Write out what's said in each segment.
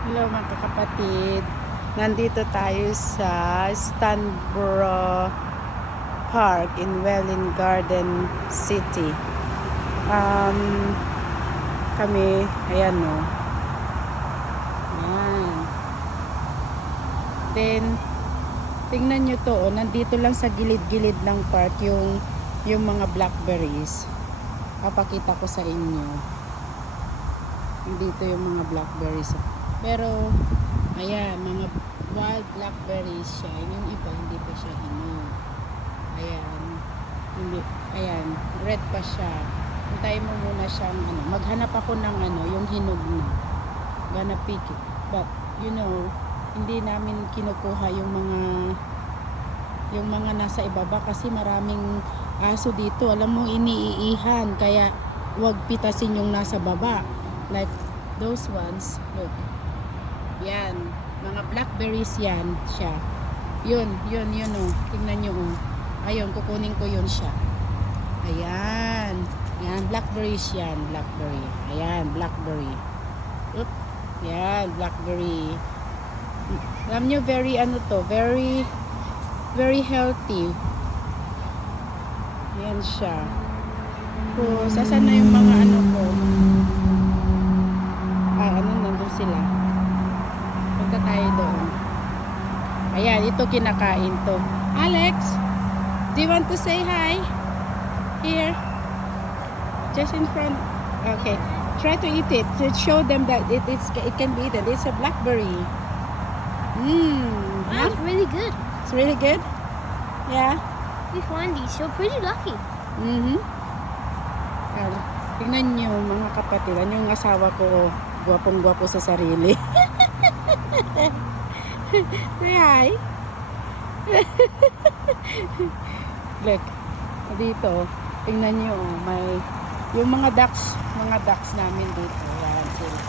Hello mga kapatid. Nandito tayo sa Stanborough Park in Welwyn Garden City. Um, Kami, ayan o. Ayan. Then, tingnan nyo to. Nandito lang sa gilid-gilid ng park yung mga blackberries. Papakita ko sa inyo. Dito yung mga blackberries. Pero, ayan, mga wild blackberries siya. Yung iba, hindi pa siya hinog. Ayan. Hindi, ayan, red pa siya. Hintayin mo muna siyang, maghanap ako ng, yung hinog na. Gonna pick it. But, hindi namin kinukuha yung mga nasa ibaba kasi maraming aso dito. Alam mo, iniiihan. Kaya, wag pitasin yung nasa baba. Like, those ones, look. Yan, mga blackberries yan siya. Yun oh. Tingnan nyo oh. Ayun, kukunin ko yun siya. Ayan. Yan, blackberries yan. Blackberry. Ayan, blackberry. Oop. Yan, blackberry. Alam nyo, very very healthy. Yan siya. So, saan na yung mga ko? Nandun sila. Punta tayo doon. Ayan, ito kinakain to. Alex, do you want to say hi? Here. Just in front. Okay. Try to eat it. To show them that it can be eaten. It's a blackberry. That's really good. It's really good? Yeah? We find these. You're pretty lucky. Tingnan nyo mga kapatid. Yung asawa ko, gwapong-gwapo sa sarili. Say hi. Look, dito, tingnan nyo, may yung mga ducks namin dito. Yan sila.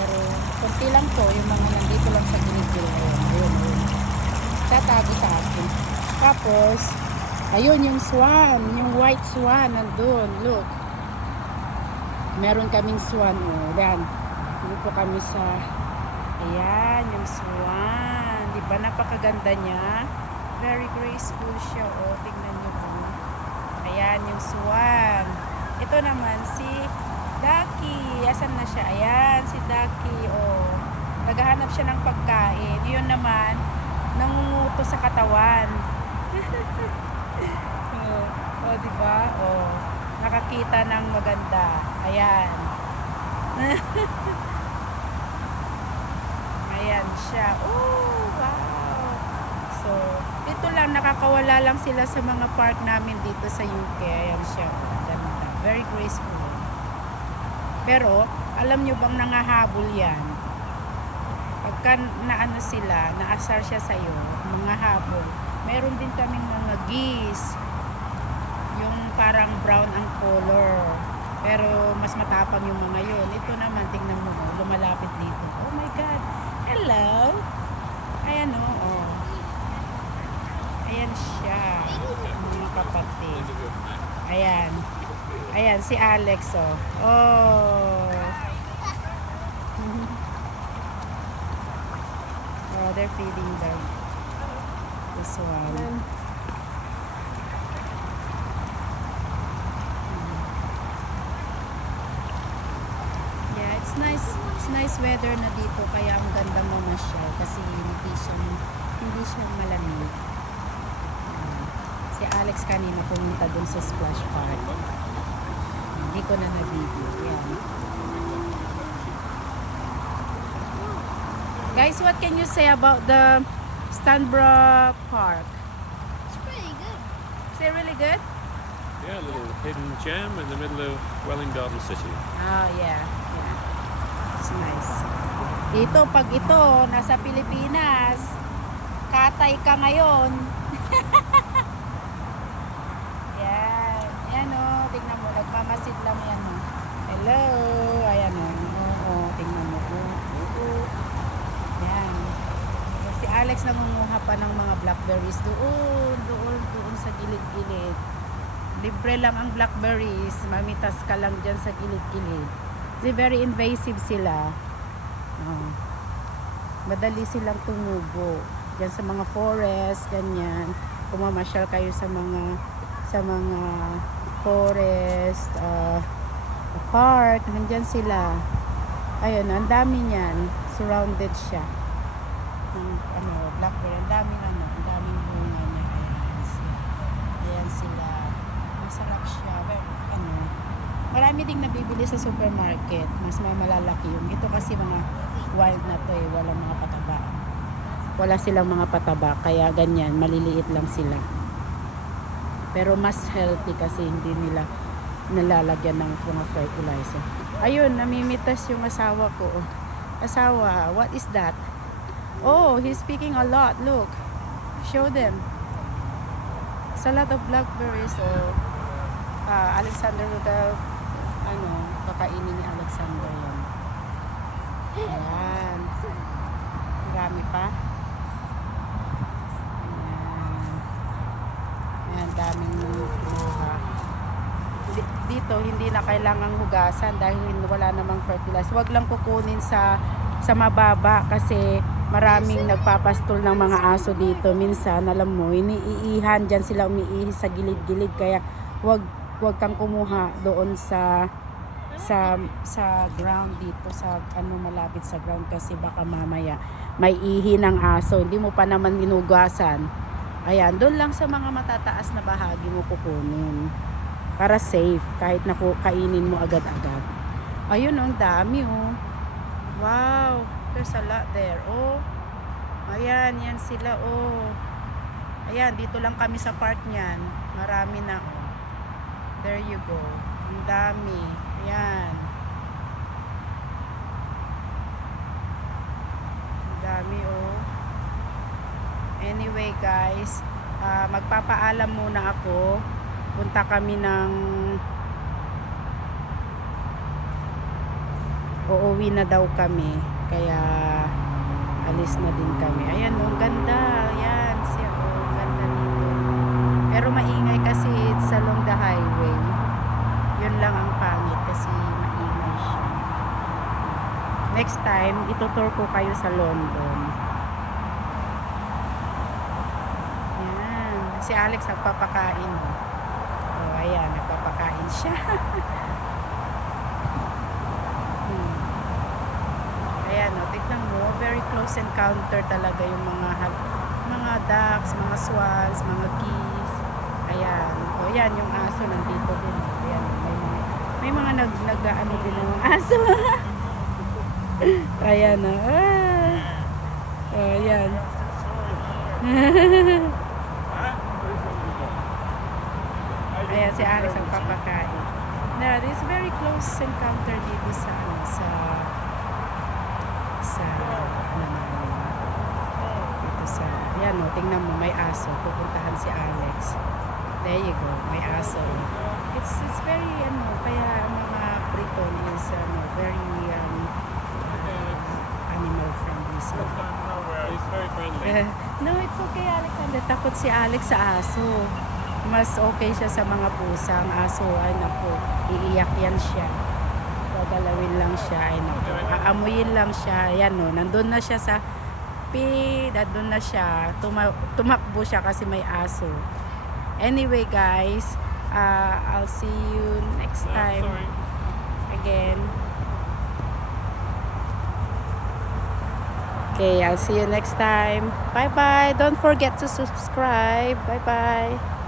Pero, konti lang po, yung mga nandito lang sa gilid-gilid. Ayun. Tatago sa akin. Tapos, ayun yung swan, yung white swan, nandun, look. Meron kaming swan, oh. Yan. Dito kami sa, ayan, yung swan. Diba, napakaganda niya. Very graceful siya, oh. Tingnan nyo po. Ayan, yung swan. Ito naman, si Ducky. Asan na siya? Ayan, si Ducky, oh. Naghahanap siya ng pagkain. Yun naman, nangunguto sa katawan. Oh, diba? Oh. Nakakita ng maganda. Ayan. Ayan siya. Oh, wow. So, dito lang, nakakawala lang sila sa mga park namin dito sa UK. Ayan siya. Ganda. Very graceful. Pero, alam nyo bang nangahabol yan? Pagka naano sila, naasar siya sa'yo, mga habol. Meron din kaming mga geese. Yung parang brown ang color. Pero mas matapang yung mga yun. Ito naman, tingnan mo, lumalapit dito. Oh my God. Hello. Ayan o. Oh. Ayan siya. Mga kapatid. Ayan. Ayan, si Alex oh. Oh. Oh, they're feeding them. This one. It's nice weather na dito kaya ang ganda mamasyal kasi hindi siya malamig. Si Alex kanina pumunta dun sa splash park. Hindi ko na na-video. Yan. Guys, what can you say about the Stanborough Park? It's pretty good. Is it really good? Yeah, a little hidden gem in the middle of Welwyn Garden City. Oh, yeah. It's nice. Dito, pag ito, nasa Pilipinas, katay ka ngayon. Yan. Yan o. Tingnan mo. Nagmamasid lang yan o. Hello. Ayan o. Oo. Tingnan mo. Yan. Si Alex nangunguha pa ng mga blackberries doon sa gilid-gilid. Libre lang ang blackberries. Mamitas ka lang dyan sa gilid-gilid. Very invasive sila. Oh. Madali silang tumubo. Diyan sa mga forest, ganyan. Kung mamasyal kayo sa mga forest, park, nandyan sila. Ayun, ang dami niyan. Surrounded siya. Blackberry, ang daming bunga niya. Ayan sila. Masarap siya. Marami ding nabibili sa supermarket. Mas malalaki yung. Ito kasi mga wild na to eh. Walang mga pataba. Wala silang mga pataba. Kaya ganyan, maliliit lang sila. Pero mas healthy kasi hindi nila nalalagyan ng mga fertilizer. Ayun, namimitas yung asawa ko. Asawa, what is that? Oh, he's speaking a lot. Look. Show them. It's a lot of blackberries. So, Alexander Ludel, kakainin ni Alexander yan. Ayan. Marami pa. Ayan, daming buha. Dito, hindi na kailangang hugasan dahil wala namang fertilizer. Huwag lang kukunin sa mababa kasi maraming nagpapastol ng mga aso dito. Minsan, alam mo, iniiihan dyan sila umiihi sa gilid-gilid. Kaya huwag kang kumuha doon sa ground dito, sa malapit sa ground kasi baka mamaya may ihi ng aso. Hindi mo pa naman ginugasan. Ayan, doon lang sa mga matataas na bahagi mo kukunin. Para safe, kahit na kainin mo agad-agad. Ayun, ang dami oh. Wow, there's a lot there. Oh, ayan, yan sila oh. Ayan, dito lang kami sa park niyan. Marami na oh. There you go. Ang dami. Ayan. Ang dami oh. Anyway guys, magpapaalam muna ako. Punta kami ng uuwi na daw kami. Kaya alis na din kami. Ayan, ang ganda. Ayan, siya ang ganda dito. Pero maingay kasi it's along the highway. Yun lang ang pangit kasi maingay siya. Next time, itutour ko kayo sa London. Ayan. Si Alex nagpapakain. Oh, ayan, nagpapakain siya. Ayan, oh, tignan mo, very close encounter talaga yung mga ducks, mga swans, mga geese. Ayan. O, ayan, yung aso nandito din. Ayan, may mga nag-ano din ng aso. Ayan, oh. Ayan. Ayan, si Alex ang papakain. Now, this is very close encounter dito sa dito sa, ayan o, tingnan mo, may aso. Pupuntahan si Alex. There you go, may aso. It's very, kaya mga Briton is, very, animal friendly. So, He's very friendly. no, it's okay, Alexander. Takot si Alex sa aso. Mas okay siya sa mga pusa. Ang aso, ay naku, iiyak yan siya. Gagalawin lang siya, ay naku. Aamuyin lang siya. Ayan o, nandun na siya sa nandun na siya. Tumakbo siya kasi may aso. Anyway guys, I'll see you next time. Again. Okay, I'll see you next time. Bye bye. Don't forget to subscribe. Bye bye.